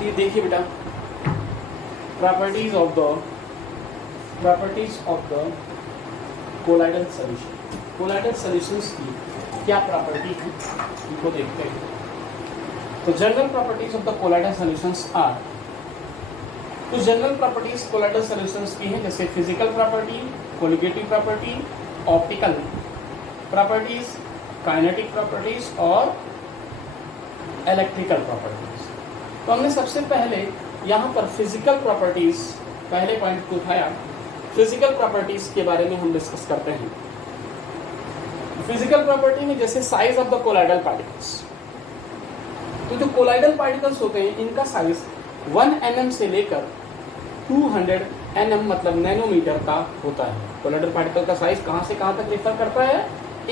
चलिए देखिए बेटा, properties of the colloidal solution. Colloidal solutions की क्या प्रॉपर्टी है इनको देखते हैं। तो general properties of the colloidal solutions are, कुछ जनरल प्रॉपर्टीज कोलाइडल सॉल्यूशंस की हैं, जैसे physical property, colligative property, optical properties, kinetic properties और इलेक्ट्रिकल प्रॉपर्टीज। तो हमने सबसे पहले यहाँ पर फिजिकल प्रॉपर्टीज पहले पॉइंट को उठाया। फिजिकल प्रॉपर्टीज के बारे में हम डिस्कस करते हैं। फिजिकल प्रॉपर्टी में जैसे size of the colloidal particles, तो जो कोलाइडल पार्टिकल्स होते हैं इनका साइज 1 nm से लेकर 200 nm मतलब नैनोमीटर का होता है। कोलाइडल पार्टिकल का साइज कहाँ से कहाँ तक रेफर करता है?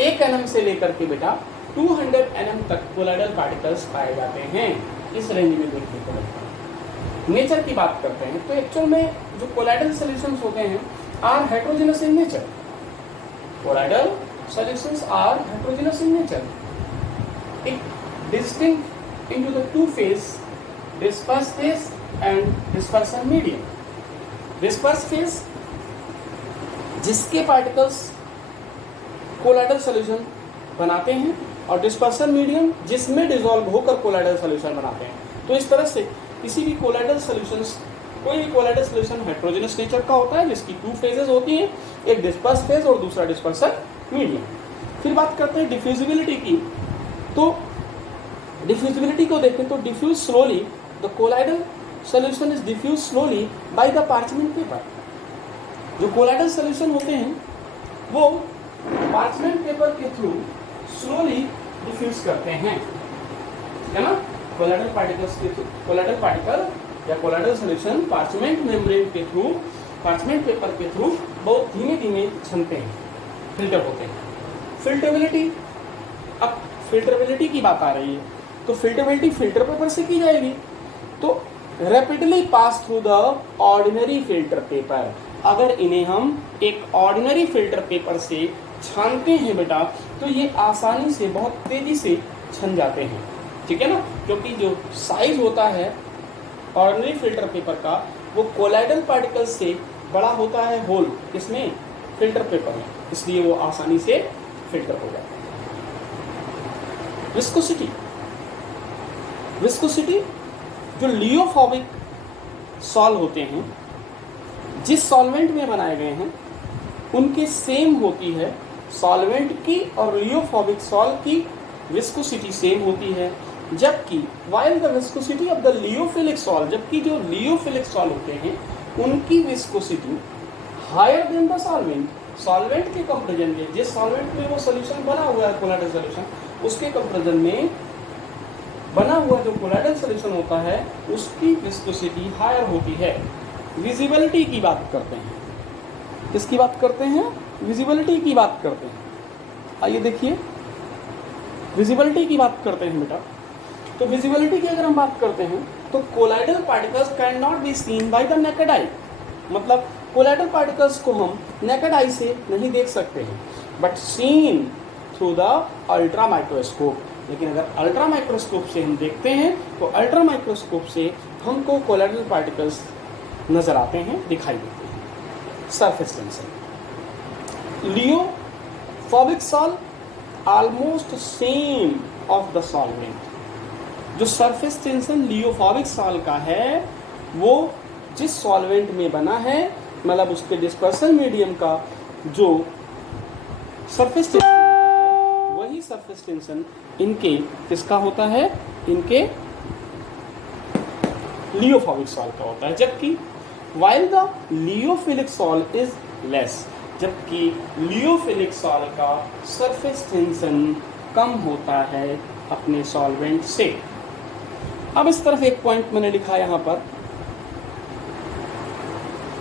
1 nm से लेकर के बेटा 200 nm तक कोलाइडल पार्टिकल्स पाए जाते हैं। इस रेंज में देखने को मिलता है। नेचर की बात करते हैं तो एक्चुअल में जो कोलाइडल सॉल्यूशंस होते हैं are heterogeneous in nature. Colloidal solutions are heterogeneous in nature. एक distinct into the two phase, disperse phase and dispersion medium. Disperse phase जिसके पार्टिकल्स कोलाइडल सॉल्यूशन बनाते हैं और डिस्पर्सन मीडियम जिसमें डिसॉल्व होकर कोलाइडल सॉल्यूशन बनाते हैं। तो इस तरह से किसी भी कोलाइडल सॉल्यूशंस, कोई भी कोलाइडल सॉल्यूशन हेट्रोजेनस नेचर का होता है जिसकी 2 फेजेस होती हैं, एक डिस्पर्स फेज और दूसरा डिस्पर्सन मीडियम। फिर बात करते हैं डिफ्यूजिबिलिटी की। तो डिफ्यूजिबिलिटी को देखें तो diffuse slowly, the colloidal solution is diffuse slowly by the parchment paper. जो कोलाइडल सॉल्यूशन होते हैं वो पार्चमेंट पेपर के थ्रू स्लोली डिफ्यूज करते हैं, है ना। कोलाइडल पार्टिकल्स के थ्रू, कोलाइडल पार्टिकल या कोलाइडल सॉल्यूशन पार्चमेंट मेम्ब्रेन के थ्रू, पार्चमेंट पेपर के थ्रू बहुत धीमे धीमे छनते हैं, फिल्टर होते हैं। फिल्टरेबिलिटी, अब फिल्टरेबिलिटी की बात आ रही है तो फिल्टरेबिलिटी फिल्टर पेपर से की जाएगी। तो rapidly pass through the ordinary filter paper, अगर इन्हें हम एक ऑर्डिनरी फिल्टर पेपर से छानते हैं बेटा तो ये आसानी से बहुत तेजी से छन जाते हैं, ठीक है ना। क्योंकि जो साइज होता है ऑर्डिनरी फिल्टर पेपर का वो कोलाइडल पार्टिकल से बड़ा होता है होल, इसमें फिल्टर पेपर में, इसलिए वो आसानी से फिल्टर हो जाता है। विस्कोसिटी, विस्कोसिटी जो लियोफोबिक सॉल होते हैं जिस सॉल्वेंट में बनाए गए हैं उनके सेम होती है, सॉल्वेंट की और लियोफोबिक सॉल की विस्कोसिटी सेम होती है। जबकि while the viscosity of the lyophilic sol, जबकि जो लियोफिलिक सॉल होते हैं उनकी viscosity higher than the solvent, solvent के कंपैरिजन में, जिस सॉल्वेंट में वो सॉल्यूशन बना हुआ है कोलाइडल सॉल्यूशन, उसके कंपैरिजन में बना हुआ जो कोलाइडल सॉल्यूशन होता है उसकी विस्कोसिटी हायर होती है। विजिबिलिटी की बात करते हैं, किसकी बात करते हैं? विजिबिलिटी की बात करते हैं। आइए देखिए, विजिबिलिटी की बात करते हैं बेटा। तो विजिबिलिटी की अगर हम बात करते हैं तो colloidal particles can not be seen by the naked eye, मतलब कोलाइडल पार्टिकल्स को हम नेकेड आई से नहीं देख सकते हैं, but seen through the ultra microscope. लेकिन अगर अल्ट्रा माइक्रोस्कोप से हम देखते हैं तो अल्ट्रा माइक्रोस्कोप से हमको कोलाइडल पार्टिकल्स नजर आते हैं, दिखाई देते हैं। Surface tension, lyophobic sol almost same of the solvent. जो सरफेस टेंशन लियोफोबिक सॉल का है वो जिस सॉल्वेंट में बना है, मतलब उसके डिस्पर्सन मीडियम का जो सरफेस टेंशन होता है वही सरफेस टेंशन इनके किसका होता है? इनके लियोफोबिक सॉल का होता है। जबकि while the lyophilic sol is less, जबकि लियोफिलिक सॉल का सरफेस टेंशन कम होता है अपने सॉल्वेंट से। अब इस तरफ एक पॉइंट मैंने लिखा है यहाँ पर,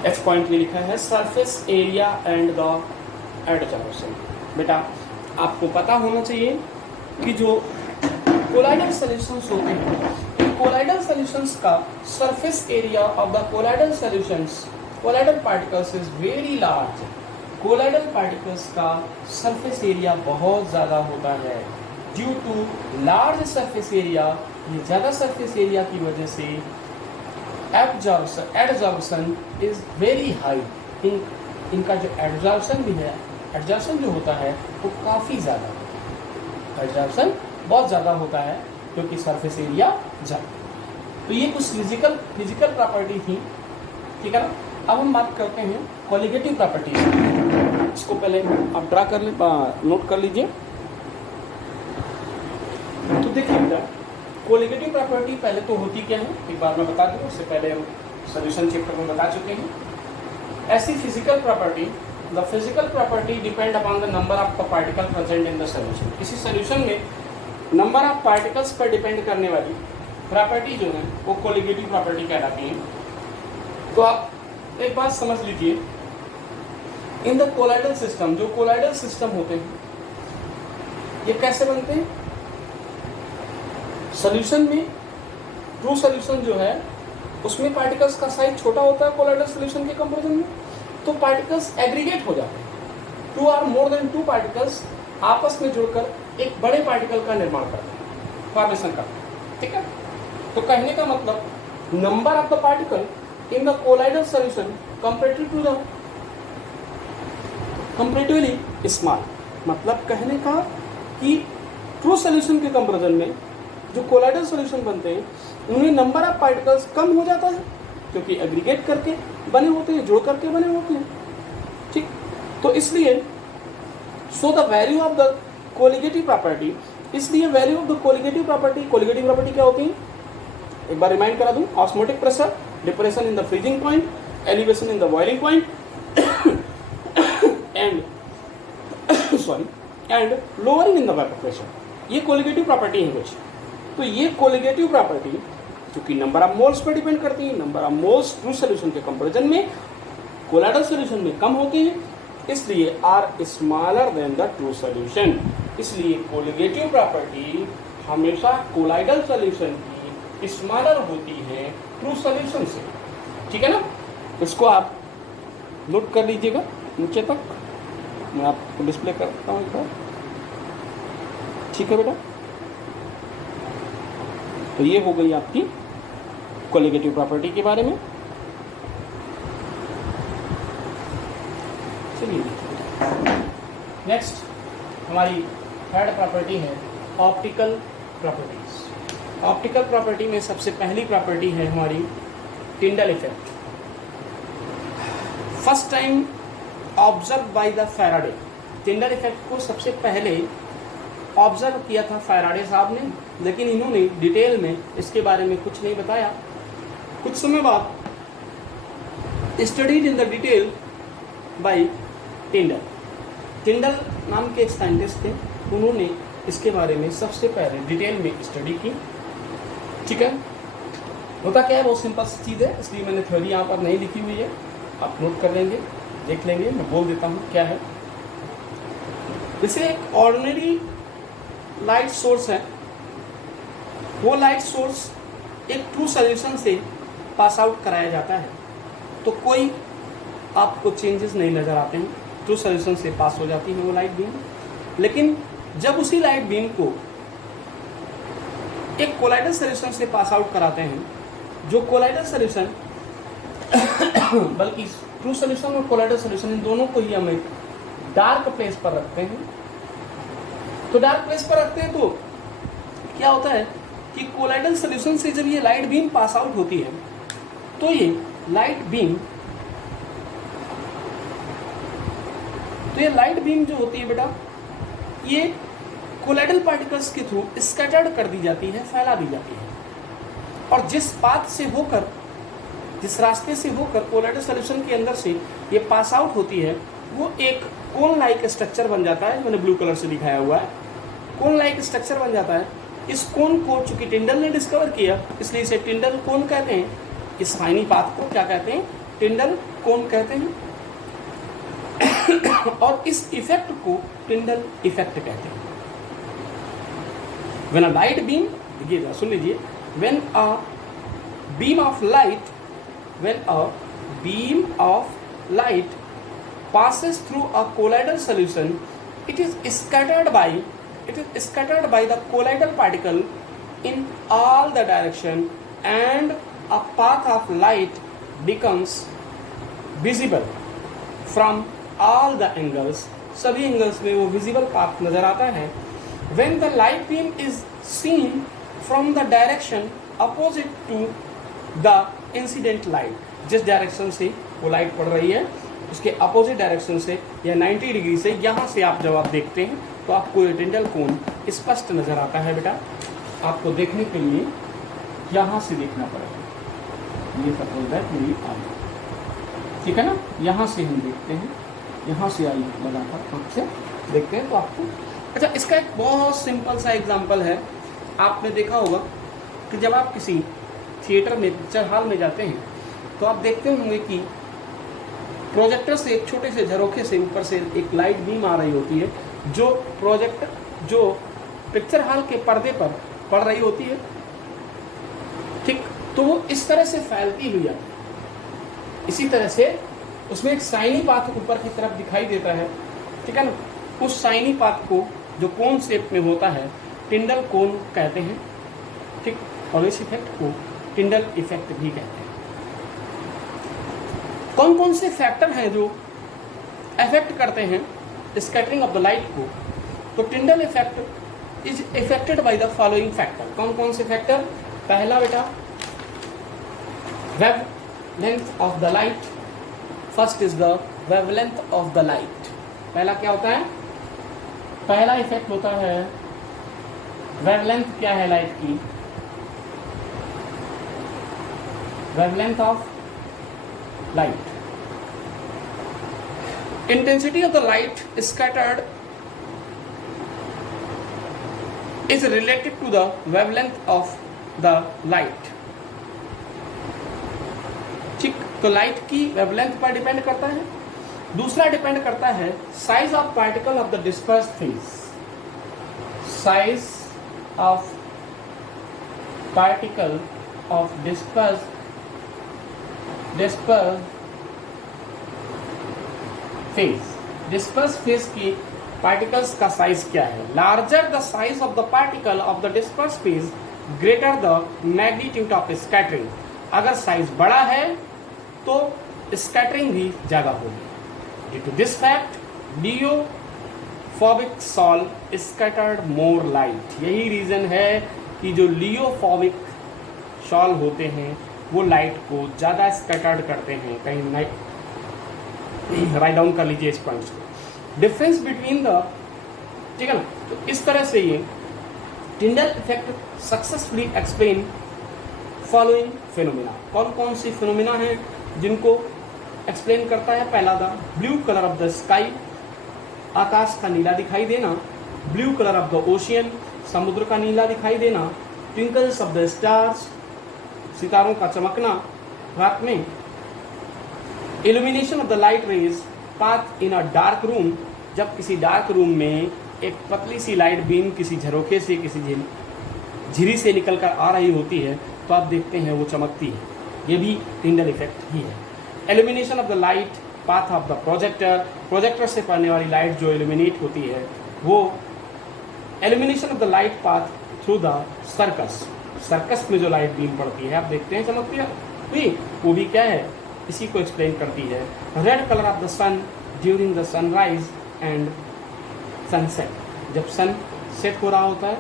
एफ पॉइंट में लिखा है surface area and the adsorption. बेटा आपको पता होना चाहिए कि जो कोलाइडल सॉल्यूशंस होते हैं, इन कोलाइडल सॉल्यूशंस का surface area of the colloidal solutions, colloidal particles is very large. Colloidal particles का सरफेस एरिया बहुत ज़्यादा होता है। Due to large surface area, ये ज़्यादा सरफेस एरिया की वजह से एडजॉर्प्शन इज वेरी हाई। इनका जो एडजॉर्प्शन भी है, एडजॉर्प्शन जो होता है वो काफ़ी ज़्यादा होता है। एडजॉर्प्शन बहुत ज़्यादा होता है क्योंकि सरफेस एरिया ज़्यादा। तो ये कुछ फिजिकल प्रॉपर्टी थी, ठीक है ना। अब हम बात करते हैं कोलिगेटिव प्रॉपर्टीज। इसको पहले आप ड्रा कर ले, नोट कर लीजिए। तो देखिए बेटा, कोलिगेटिव प्रॉपर्टी पहले तो होती क्या है एक बार मैं बता दूं, उससे पहले हम सॉल्यूशन चैप्टर में बता चुके हैं। ऐसी physical property, the physical property depend upon the number of the particle present in the solution. किसी सॉल्यूशन में नंबर ऑफ पार्टिकल्स पर डिपेंड करने वाली प्रॉपर्टी जो है वो कोलिगेटिव प्रॉपर्टी कहलाती है। तो आप एक बात समझ लीजिए, इन द कोलाइडल सिस्टम, जो कोलाइडल सिस्टम होते हैं ये कैसे बनते हैं? सॉल्यूशन में ट्रू सॉल्यूशन जो है उसमें पार्टिकल्स का साइज छोटा होता है कोलाइडल सॉल्यूशन के कंपैरिजन में, तो पार्टिकल्स एग्रीगेट हो जाते हैं। 2 और मोर देन 2 पार्टिकल्स आपस में जुड़कर एक बड़े पार्टिकल का निर्माण करते हैं, फॉर्मेशन करते हैं, ठीक है। तो कहने का मतलब number of the particle in the colloidal solution comparatively small. मतलब कहने का कि ट्रू सॉल्यूशन के कंपैरिजन में जो कोलाइडल सॉल्यूशन बनते हैं उनमें नंबर ऑफ पार्टिकल्स कम हो जाता है क्योंकि एग्रीगेट करके बने होते हैं, जोड़ करके बने होते हैं, ठीक। तो इसलिए so the value of the colligative property, इसलिए value of the colligative property क्या होती है एक बार रिमाइंड करा दूं। Osmotic pressure, depression in the freezing point, elevation in the boiling point and lowering in the vapour pressure. ये colligative property है कुछ। तो ये कोलिगेटिव प्रॉपर्टी जो कि नंबर ऑफ मोल्स पर डिपेंड करती है, number of moles true solution के कंपैरिजन में कोलाइडल सॉल्यूशन में कम होती है, इसलिए are smaller than the true solution. इसलिए कोलिगेटिव प्रॉपर्टी हमेशा कोलाइडल सॉल्यूशन की स्मॉलर होती है ट्रू सॉल्यूशन से, ठीक है ना। इसको आप नोट कर लीजिएगा नीचे तक, मैं आपको डिस्प्ले करता हूँ एक बार, ठीक है बेटा। तो ये हो गई आपकी कोलिगेटिव प्रॉपर्टी के बारे में। चलिए नेक्स्ट हमारी थर्ड प्रॉपर्टी है ऑप्टिकल प्रॉपर्टीज। ऑप्टिकल प्रॉपर्टी में सबसे पहली प्रॉपर्टी है हमारी Tyndall effect. First time observe by the Faraday. Tyndall effect को सबसे पहले ऑब्जर्व किया था फैराडे साहब ने, लेकिन इन्होंने डिटेल में इसके बारे में कुछ नहीं बताया। कुछ समय बाद studied in the detail by Tyndall. Tyndall नाम के एक साइंटिस्ट थे, उन्होंने इसके बारे में सबसे पहले डिटेल में स्टडी की, ठीक है। होता क्या है, बहुत सिंपल सी चीज़ है, इसलिए मैंने थ्योरी यहाँ पर नहीं लिखी हुई है, आप नोट कर लेंगे, देख लेंगे, मैं बोल देता हूँ क्या है। जैसे एक ऑर्डिनरी लाइट सोर्स है, वो लाइट सोर्स एक ट्रू सॉल्यूशन से पास आउट कराया जाता है, तो कोई आपको चेंजेस नहीं नज़र आते हैं, ट्रू सॉल्यूशन से पास हो जाती है वो लाइट बीम। लेकिन जब उसी लाइट बीम को एक कोलाइडल सॉल्यूशन से पास आउट कराते हैं, जो कोलाइडल सॉल्यूशन बल्कि ट्रू सॉल्यूशन और कोलाइडल सॉल्यूशन इन दोनों को ही हमें डार्क प्लेस पर रखते हैं। तो डार्क प्लेस पर रखते हैं तो क्या होता है कि कोलाइडल सॉल्यूशन से जब ये लाइट बीम पास आउट होती है, तो ये लाइट बीम जो होती है बेटा, ये कोलाइडल पार्टिकल्स के थ्रू स्कैटर्ड कर दी जाती है, फैला दी जाती है, और जिस रास्ते से होकर कोलाइडल सॉल्यूशन के अंदर से ये पास आउट होती है, वो एक कोन लाइक स्ट्रक्चर बन जाता है, मैंने ब्लू कलर से दिखाया हुआ है, कोन लाइक स्ट्रक्चर बन जाता है। इस कोन को चूंकि टिंडल ने डिस्कवर किया, इसलिए इसे टिंडल कोन कहते हैं। इस फाइनी पाथ को क्या कहते हैं? टिंडल कोन कहते हैं। और इस इफेक्ट को टिंडल इफेक्ट कहते हैं। व्हेन अ लाइट बीम, देखिए सुन लीजिए, when a beam of light passes through a colloidal solution, it is scattered by the colloidal particle in all the direction and a path of light becomes visible from all the angles, सभी angles में वो visible path नजर आता है। when the light beam is seen from the direction opposite to the incident light, जिस direction से वो light पड़ रही है उसके अपोजिट डायरेक्शन से या 90 डिग्री से यहाँ से आप जब आप देखते हैं तो आपको ये टिंडल कोन स्पष्ट नजर आता है। बेटा आपको देखने के लिए यहाँ से देखना पड़ेगा। ये सपोज दैट मेरी आई, ठीक है ना, यहाँ से हम देखते हैं, यहाँ से आई लगाकर आँख से देखते हैं तो आपको। अच्छा, इसका एक बहुत सिंपल सा एग्जांपल है। आपने देखा होगा कि जब आप किसी थिएटर में, पिक्चर हॉल में जाते हैं तो आप देखते होंगे कि प्रोजेक्टर से एक छोटे से झरोखे से ऊपर से एक लाइट बीम आ रही होती है जो प्रोजेक्टर, जो पिक्चर हॉल के पर्दे पर पड़ रही होती है, ठीक। तो वो इस तरह से फैलती हुई आती है। इसी तरह से उसमें एक साइनी पाथ ऊपर की तरफ दिखाई देता है, ठीक है ना। उस साइनी पाथ को जो कोन शेप में होता है टिंडल कोन कहते हैं, ठीक। और इस इफेक्ट को टिंडल इफेक्ट भी कहते हैं। कौन कौन से फैक्टर हैं जो अफेक्ट करते हैं स्कैटरिंग ऑफ द लाइट को? तो Tyndall effect is affected by the following factor. कौन कौन से फैक्टर? पहला बेटा wavelength of the light. First is the wavelength of the light. पहला क्या होता है? पहला इफेक्ट होता है वेवलेंथ। क्या है लाइट की? Wavelength of light. Intensity of the light scattered is related to the wavelength of the light. ठीक, तो लाइट की वेवलेंथ पर डिपेंड करता है। दूसरा डिपेंड करता है size of particle of the dispersed phase. Size of particle of dispersed phase की पार्टिकल्स का साइज क्या है? Larger the size of the particle of the disperse phase greater the magnitude of scattering. अगर size बड़ा है तो scattering भी ज्यादा होगी। Due to this fact lyophobic sol scattered more light. यही रीजन है कि जो लियोफोबिक सॉल होते हैं वो लाइट को ज़्यादा स्कैटर्ड करते हैं। कहीं राइट डाउन कर लीजिए इस पॉइंट्स को। डिफरेंस बिटवीन द, ठीक है ना। तो इस तरह से ये Tyndall effect successfully explain following phenomena. कौन कौन सी फिनोमिना हैं जिनको एक्सप्लेन करता है? पहला the blue colour of the sky, आकाश का नीला दिखाई देना। Blue colour of the ocean, समुद्र का नीला दिखाई देना। ट्विंकल्स ऑफ द स्टार्स, सितारों का चमकना रात में। Illumination of the light rays path in a dark room, जब किसी डार्क रूम में एक पतली सी लाइट बीम किसी झरोखे से, किसी झिरी से निकल कर आ रही होती है तो आप देखते हैं वो चमकती है। ये भी टिंडल इफेक्ट ही है। Illumination of the light path of the projector, projector से पड़ने वाली लाइट जो इल्यूमिनेट होती है वो। Illumination of the light path through the circus, circus में जो लाइट बीम पड़ती है आप देखते हैं चमकती है, वो भी क्या है? इसी को एक्सप्लेन करती है। Red colour of the sun during the sunrise and sunset, जब सन सेट हो रहा होता है,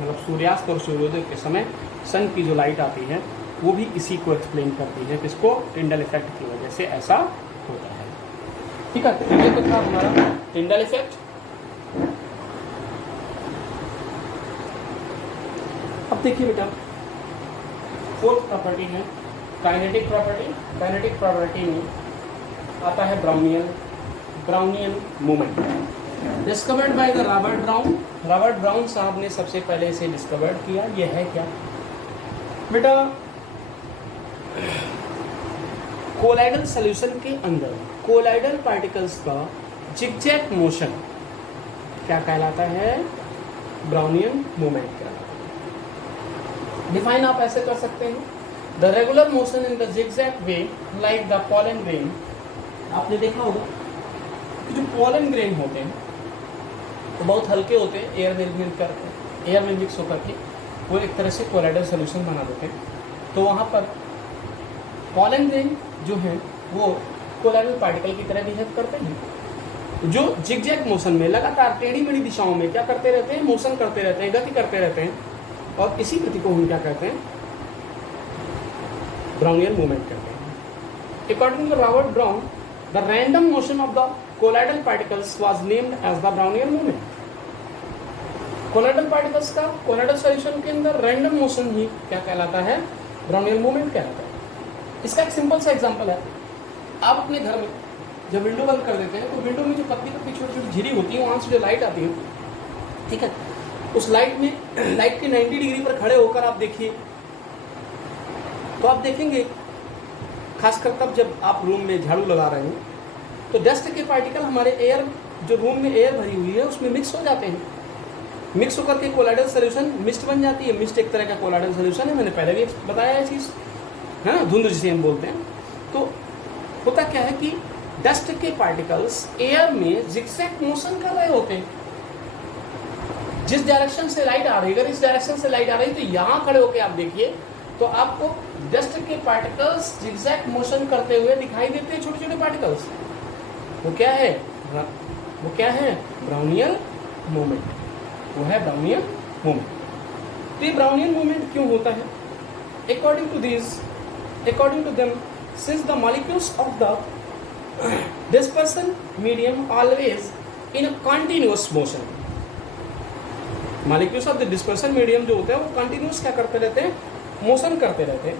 मतलब सूर्यास्त और सूर्योदय के समय सन की जो लाइट आती है वो भी इसी को एक्सप्लेन करती है। किसको? टिंडल इफेक्ट की वजह से ऐसा होता है। ठीक है, तो ये तो था हमारा टिंडल इफेक्ट। अब देखिए बेटा, फोर्थ प्रॉपर्टी है काइनेटिक प्रॉपर्टी। काइनेटिक प्रॉपर्टी में आता है Brownian movement, discovered by the Robert brown. Robert brown साहब ने सबसे पहले इसे डिस्कवर्ड किया। यह है क्या बेटा? कोलाइडल सॉल्यूशन के अंदर कोलाइडल पार्टिकल्स का जिगजैग मोशन क्या कहलाता है? ब्राउनियन मूवमेंट कहलाता है। डिफाइन आप ऐसे कर सकते हैं, the regular motion in the zigzag way like the pollen grain. आपने देखा होगा कि जो पॉलन ग्रेन होते हैं तो बहुत हल्के होते हैं, एयर में मिक्स होकर के वो एक तरह से कोलाइडल सोल्यूशन बना देते हैं। तो वहाँ पर पॉलन रेन जो है वो कोलाइडल पार्टिकल की तरह बिहेव करते हैं, जो जिगजैग मोशन में लगातार टेढ़ी मेढ़ी दिशाओं में क्या करते रहते हैं, मोशन करते रहते हैं, गति करते रहते हैं, और इसी गति को हम क्या कहते हैं, ब्राउनियन मूवमेंट कहते हैं। According to Robert Brown, the random motion of the colloidal particles was named as the Brownian movement. Colloidal particles का कोलाइडल सॉल्यूशन के अंदर रैंडम मोशन ही क्या कहलाता है, ब्राउनियन मूवमेंट कहलाता है। इसका एक सिंपल सा एग्जांपल है, आप अपने घर में जब विंडो बंद कर देते हैं तो विंडो में जो पतली पतली छोटी छोटी झिरी होती है, वहाँ से जो लाइट आती है, ठीक है, उस लाइट में लाइट के 90 डिग्री पर खड़े होकर आप देखिए, तो आप देखेंगे खासकर तब जब आप रूम में झाड़ू लगा रहे हो तो डस्ट के पार्टिकल हमारे एयर, जो रूम में एयर भरी हुई है उसमें मिक्स हो जाते हैं। मिक्स होकर के कोलाइडल सॉल्यूशन मिस्ट बन जाती है। मिस्ट एक तरह का कोलाइडल सॉल्यूशन है, मैंने पहले भी बताया है चीज़, है ना, धुंध जिसे हम बोलते हैं। तो होता क्या है कि डस्ट के पार्टिकल्स एयर में जिगजैग मोशन कर रहे होते हैं। जिस डायरेक्शन से लाइट आ रही है, अगर इस डायरेक्शन से लाइट आ रही है तो यहाँ खड़े होकर आप देखिए तो आपको डस्ट के पार्टिकल्स जिगजैग मोशन करते हुए दिखाई देते हैं, छोटे छोटे पार्टिकल्स। वो क्या है, वो क्या है, ब्राउनियन मूवमेंट, वो है ब्राउनियन मूवमेंट। तो ये ब्राउनियन मूवमेंट क्यों होता है? According to them, since the molecules of the dispersion medium always in a continuous motion, molecules of the dispersion medium जो होता है वो continuous क्या करते रहते हैं, मोशन करते रहते हैं।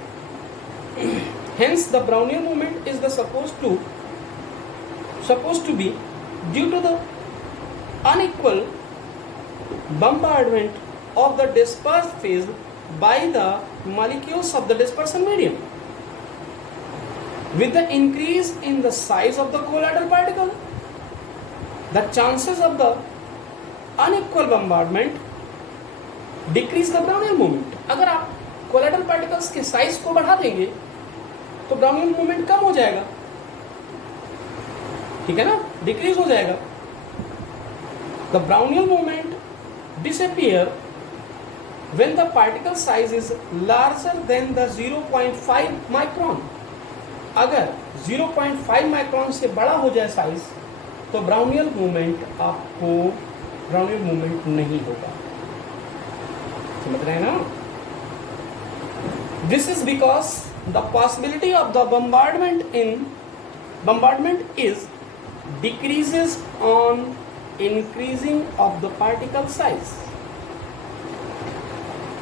Hence the Brownian movement is the supposed to be due to the unequal bombardment of the dispersed phase by the molecules of the dispersion medium. With the increase in the size of the colloidal particle, the chances of the unequal bombardment decrease the Brownian movement. अगर आप colloidal particles के size को बढ़ा देंगे तो Brownian movement कम हो जाएगा, ठीक है ना, डिक्रीज हो जाएगा। The Brownian movement disappear when the particle size is larger than the 0.5 micron. अगर 0.5 माइक्रोन से बड़ा हो जाए साइज तो ब्राउनियन मूवमेंट आपको ब्राउनियन मूवमेंट नहीं होगा। समझ रहे हैं ना? This is because the possibility of the bombardment is decreases on increasing of the particle size.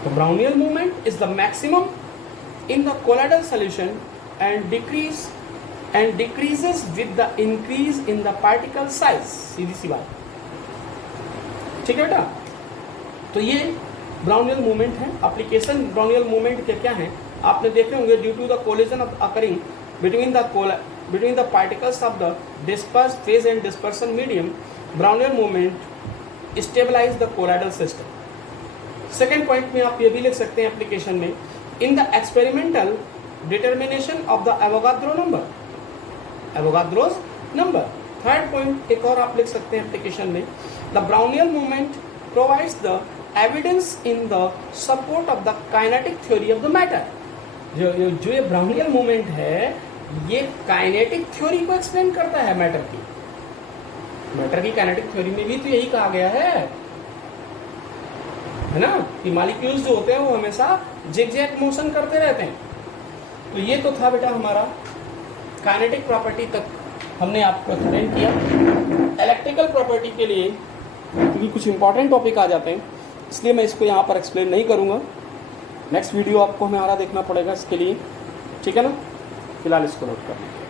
The Brownian movement is the maximum in the colloidal solution and decreases with the increase in the particle size. सीधी सी बात, ठीक है बेटा? तो ये Brownian movement है। Application Brownian movement के क्या है आपने देखे होंगे। Due to the collision of occurring between the particles of the dispersed phase and dispersion medium, Brownian movement stabilize the colloidal system. Second point में आप ये भी लिख सकते हैं एप्लीकेशन में, in the experimental determination of the Avogadro's number. Third point एक और आप लिख सकते हैं एप्लीकेशन में, the Brownian movement provides the evidence in the support of the kinetic theory of the matter. जो ये ब्राउनियन मूवमेंट है ये काइनेटिक थ्योरी को एक्सप्लेन करता है मैटर की काइनेटिक थ्योरी में भी तो यही कहा गया है ना, कि मॉलिक्यूल्स जो होते हैं वो हमेशा जिगजैग मोशन करते रहते हैं। तो ये तो था बेटा हमारा काइनेटिक प्रॉपर्टी तक हमने आपको एक्सप्लेन किया। इलेक्ट्रिकल प्रॉपर्टी के लिए क्योंकि कुछ इंपॉर्टेंट टॉपिक आ जाते हैं इसलिए मैं इसको यहाँ पर एक्सप्लेन नहीं करूँगा। नेक्स्ट वीडियो आपको हमारा देखना पड़ेगा इसके लिए, ठीक है ना? फिलहाल इसको नोट कर लीजिए।